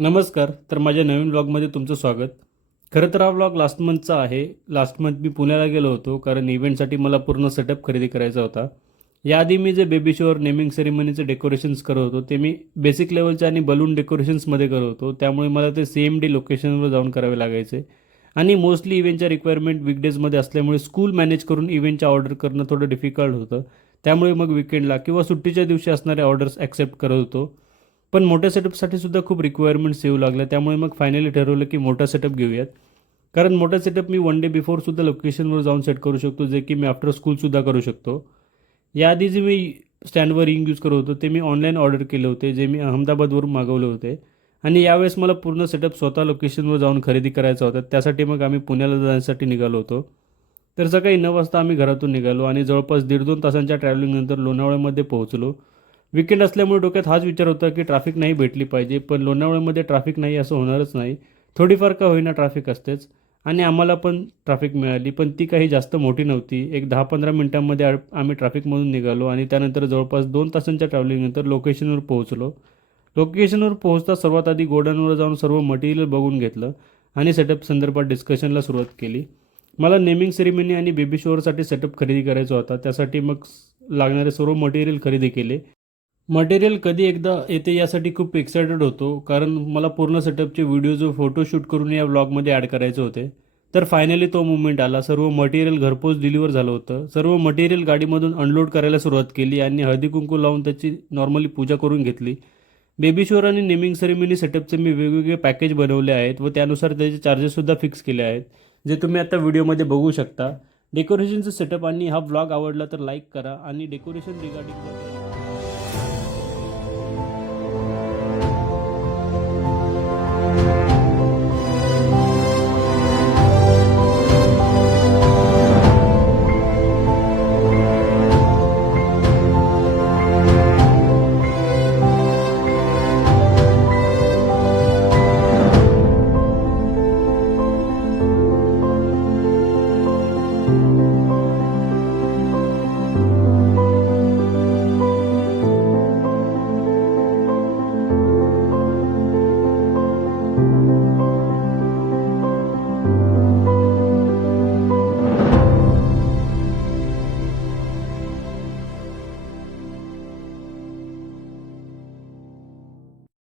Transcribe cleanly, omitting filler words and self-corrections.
नमस्कार. तर माझ्या नवीन व्लॉगमध्ये तुमचं स्वागत. खरं तर हा व्लॉग लास्ट मंथचा आहे. लास्ट मंथ मी पुण्याला गेलो होतो कारण इव्हेंटसाठी मला पूर्ण सेटअप खरेदी करायचा होता. याआधी मी जे बेबी शॉवर नेमिंग सेरेमनीचे डेकोरेशन्स करत होतो ते मी बेसिक लेवलचे आणि बलून डेकोरेशन्समध्ये करत होतो. त्यामुळे मला ते CMD लोकेशनवर जाऊन करावे लागायचे आणि मोस्टली इव्हेंटच्या रिक्वायरमेंट वीकडेजमध्ये असल्यामुळे स्कूल मॅनेज करून इव्हेंटच्या ऑर्डर करणं थोडं डिफिकल्ट होतं. त्यामुळे मग विकेंडला किंवा सुट्टीच्या दिवशी असणारे ऑर्डर्स ॲक्सेप्ट करत होतो. पण मोठ्या सेटअपसाठी सुद्धा खूप रिक्वायरमेंट्स येऊ लागल्या, त्यामुळे मग फायनली ठरवलं की मोठा सेटअप घेऊयात. कारण मोठा सेटअप मी 1 डे बिफोरसुद्धा लोकेशनवर जाऊन सेट करू शकतो, जे की मी आफ्टर स्कूलसुद्धा करू शकतो. याआधी जे मी स्टँडवर रिंग यूज करत होतो ते मी ऑनलाईन ऑर्डर केले होते, जे मी अहमदाबादवरून मागवले होते. आणि यावेळेस मला पूर्ण सेटअप स्वतः लोकेशनवर जाऊन खरेदी करायचा होता. त्यासाठी मग आम्ही पुण्याला जाण्यासाठी निघालो होतो. तर सकाळी 9 वाजता आम्ही घरातून निघालो आणि जवळपास 1.5-2 तासांच्या ट्रॅव्हलिंगनंतर लोणावळ्यामध्ये पोहोचलो. वीकेंड असल्यामुळे डोक्यात हाच विचार होता की ट्रॅफिक नाही भेटली पाहिजे, पण लोणावळ्यामध्ये ट्रॅफिक नाही असं होणारच नाही. थोडीफार का होईना ट्रॅफिक असतेच. आणि आम्हाला पण ट्रॅफिक मिळाली, पण ती काही जास्त मोठी नव्हती. एक 10-15 मिनिटांमध्ये आम्ही ट्रॅफिकमधून निघालो आणि त्यानंतर जवळपास 2 तासांच्या ट्रॅव्हलिंगनंतर लोकेशनवर पोहोचलो. लोकेशनवर पोहोचता सर्वात आधी गोडाऊनवर जाऊन सर्व मटेरियल बघून घेतलं आणि सेटअप संदर्भात डिस्कशनला सुरुवात केली. मला नेमिंग सेरेमनी आणि बेबी शॉवरसाठी सेटअप खरेदी करायचा होता. त्यासाठी मग लागणारे सर्व मटेरियल खरेदी केले. मटेरियल कधी एकदा येते यासाठी खूप एक्सायटेड होतो, कारण मला पूर्ण सेटअपचे व्हिडिओज व फोटोशूट करून या व्लॉगमध्ये ॲड करायचे होते. तर फायनली तो मोमेंट आला. सर्व मटेरियल घरपोच डिलिव्हर झालं होतं. सर्व मटेरियल गाडीमधून अनलोड करायला सुरुवात केली आणि हळदी कुंकू लावून त्याची नॉर्मली पूजा करून घेतली. बेबी शॉवर आणि नेमिंग सेरेमनी सेटअपचे मी वेगवेगळे पॅकेज बनवले आहेत व त्यानुसार त्याचे चार्जेससुद्धा फिक्स केले आहेत, जे तुम्ही आता व्हिडिओमध्ये बघू शकता. डेकोरेशनचं सेटअप आणि हा व्लॉग आवडला तर लाईक करा आणि डेकोरेशन रिगार्डिंग